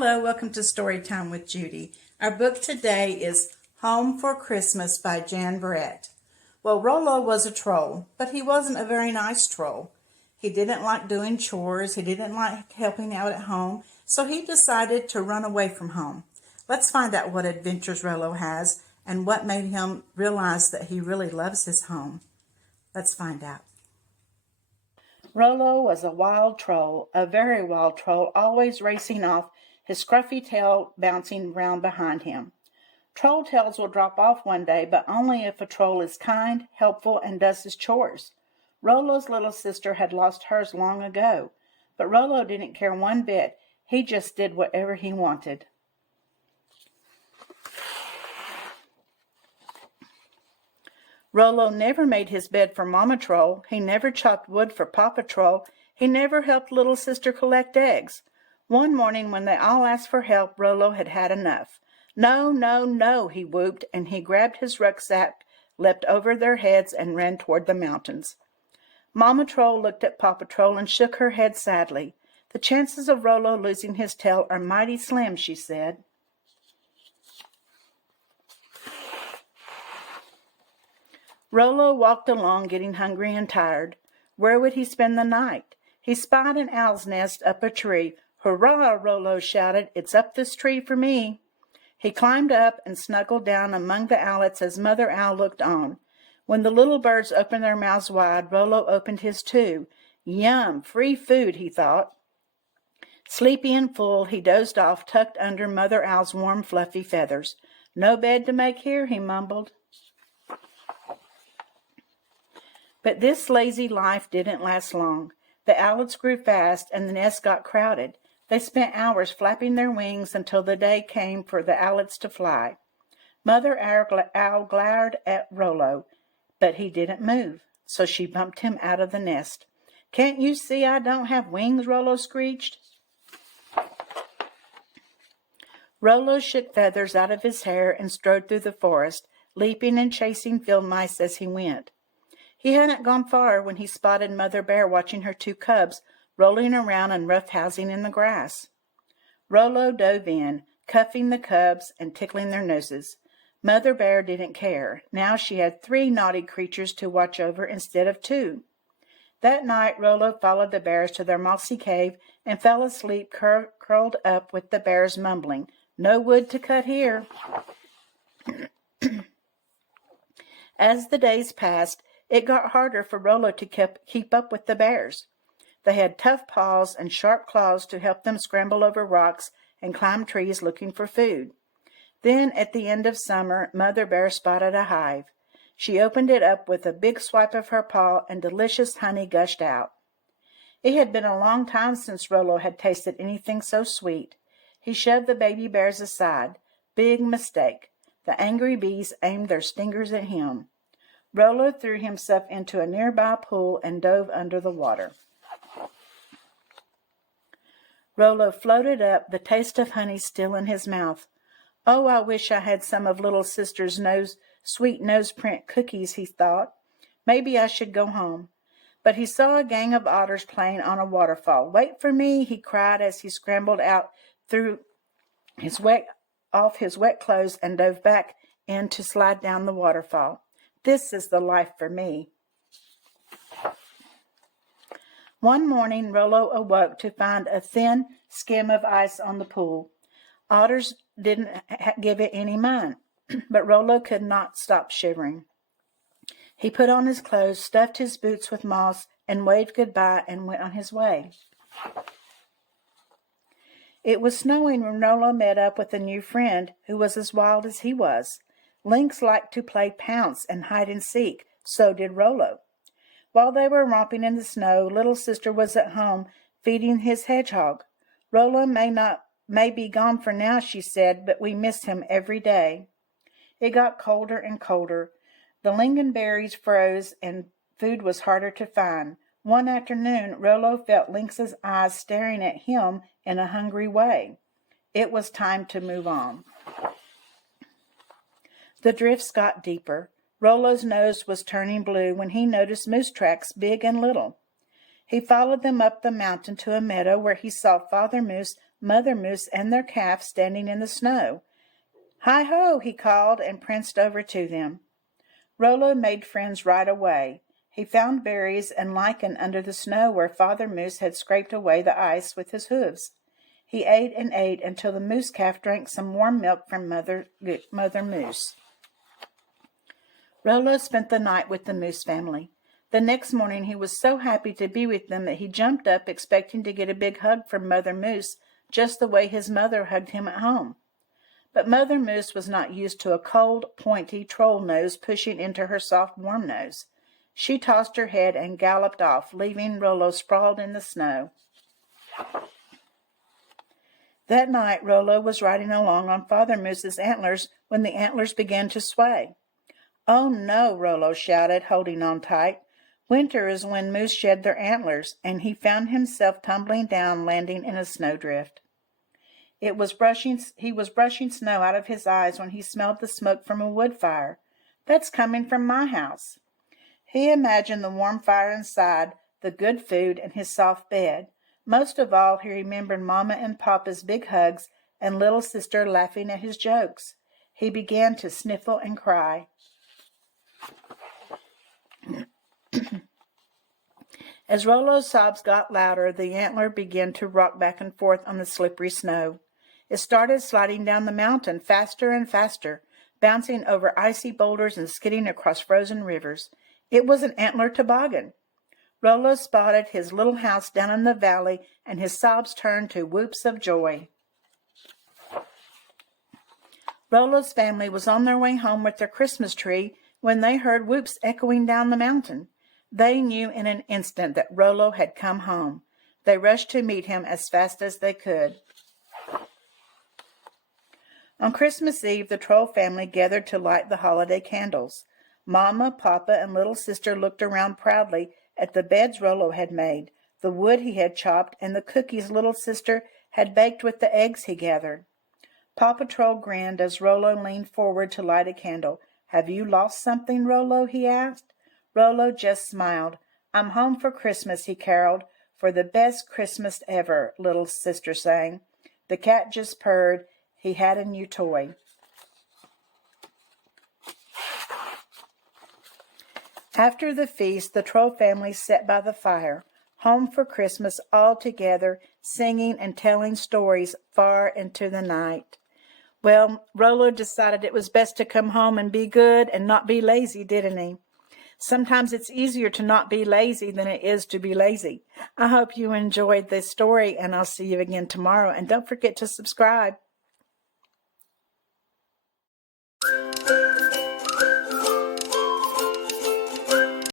Hello, welcome to Storytime with Judy. Our book today is Home for Christmas by Jan Brett. Well, Rollo was a troll, but he wasn't a very nice troll. He didn't like doing chores, he didn't like helping out at home, so he decided to run away from home. Let's find out what adventures Rollo has and what made him realize that he really loves his home. Let's find out. Rollo was a wild troll, a very wild troll, always racing off, his scruffy tail bouncing round behind him. Troll tails will drop off one day, but only if a troll is kind, helpful, and does his chores. Rollo's little sister had lost hers long ago, but Rollo didn't care one bit. He just did whatever he wanted. Rollo never made his bed for Mama Troll. He never chopped wood for Papa Troll. He never helped little sister collect eggs. One morning when they all asked for help, Rollo had had enough. No, no, no, he whooped, and he grabbed his rucksack, leapt over their heads, and ran toward the mountains. Mama Troll looked at Papa Troll and shook her head sadly. The chances of Rollo losing his tail are mighty slim, she said. Rollo walked along, getting hungry and tired. Where would he spend the night? He spied an owl's nest up a tree. Hurrah, Rollo shouted, it's up this tree for me. He climbed up and snuggled down among the owlets as Mother Owl looked on. When the little birds opened their mouths wide, Rollo opened his too. Yum, free food, he thought. Sleepy and full, he dozed off, tucked under Mother Owl's warm, fluffy feathers. No bed to make here, he mumbled. But this lazy life didn't last long. The owlets grew fast, and the nest got crowded. They spent hours flapping their wings until the day came for the owlets to fly. Mother Owl glowered at Rollo, but he didn't move, so she bumped him out of the nest. Can't you see I don't have wings? Rollo screeched. Rollo shook feathers out of his hair and strode through the forest, leaping and chasing field mice as he went. He hadn't gone far when he spotted Mother Bear watching her two cubs rolling around and roughhousing in the grass. Rollo dove in, cuffing the cubs and tickling their noses. Mother Bear didn't care. Now she had 3 naughty creatures to watch over instead of 2. That night Rollo followed the bears to their mossy cave and fell asleep curled up with the bears mumbling, "No wood to cut here." As the days passed, it got harder for Rollo to keep up with the bears. They had tough paws and sharp claws to help them scramble over rocks and climb trees looking for food. Then, at the end of summer, Mother Bear spotted a hive. She opened it up with a big swipe of her paw, and delicious honey gushed out. It had been a long time since Rollo had tasted anything so sweet. He shoved the baby bears aside. Big mistake. The angry bees aimed their stingers at him. Rollo threw himself into a nearby pool and dove under the water. Rollo floated up, the taste of honey still in his mouth. Oh, I wish I had some of little sister's sweet nose print cookies, he thought. Maybe I should go home. But he saw a gang of otters playing on a waterfall. Wait for me, he cried as he scrambled out off his wet clothes and dove back in to slide down the waterfall. This is the life for me. One morning, Rollo awoke to find a thin skim of ice on the pool. Otters didn't give it any mind, but Rollo could not stop shivering. He put on his clothes, stuffed his boots with moss, and waved goodbye and went on his way. It was snowing when Rollo met up with a new friend who was as wild as he was. Lynx liked to play pounce and hide and seek, so did Rollo. While they were romping in the snow, little sister was at home feeding his hedgehog. Rollo may be gone for now, she said, but we miss him every day. It got colder and colder. The lingonberries froze and food was harder to find. One afternoon, Rollo felt Lynx's eyes staring at him in a hungry way. It was time to move on. The drifts got deeper. Rollo's nose was turning blue when he noticed moose tracks, big and little. He followed them up the mountain to a meadow where he saw Father Moose Mother Moose and their calf standing in the snow. "Hi-ho!" he called and pranced over to them. Rollo made friends right away. He found berries and lichen under the snow where Father Moose had scraped away the ice with his hooves. He ate and ate until the moose calf drank some warm milk from Mother Moose. Rollo spent the night with the Moose family. The next morning he was so happy to be with them that he jumped up expecting to get a big hug from Mother Moose, just the way his mother hugged him at home. But Mother Moose was not used to a cold, pointy troll nose pushing into her soft, warm nose. She tossed her head and galloped off, leaving Rollo sprawled in the snow. That night Rollo was riding along on Father Moose's antlers when the antlers began to sway. "Oh, no," Rollo shouted, holding on tight. Winter is when moose shed their antlers, and he found himself tumbling down, landing in a snowdrift. He was brushing snow out of his eyes when he smelled the smoke from a wood fire. "That's coming from my house." He imagined the warm fire inside, the good food, and his soft bed. Most of all, he remembered Mama and Papa's big hugs and little sister laughing at his jokes. He began to sniffle and cry. As Rollo's sobs got louder, the antler began to rock back and forth on the slippery snow. It started sliding down the mountain faster and faster, bouncing over icy boulders and skidding across frozen rivers. It was an antler toboggan. Rollo spotted his little house down in the valley, and his sobs turned to whoops of joy. Rollo's family was on their way home with their Christmas tree when they heard whoops echoing down the mountain. They knew in an instant that Rollo had come home. They rushed to meet him as fast as they could. On Christmas Eve, the Troll family gathered to light the holiday candles. Mama, Papa, and little sister looked around proudly at the beds Rollo had made, the wood he had chopped, and the cookies little sister had baked with the eggs he gathered. Papa Troll grinned as Rollo leaned forward to light a candle. "Have you lost something, Rollo?" he asked. Rollo just smiled. "I'm home for Christmas," he caroled. "For the best Christmas ever," little sister sang. The cat just purred. He had a new toy. After the feast, the Troll family sat by the fire, home for Christmas all together, singing and telling stories far into the night. Well, Rollo decided it was best to come home and be good and not be lazy, didn't he? Sometimes it's easier to not be lazy than it is to be lazy. I hope you enjoyed this story, and I'll see you again tomorrow. And don't forget to subscribe.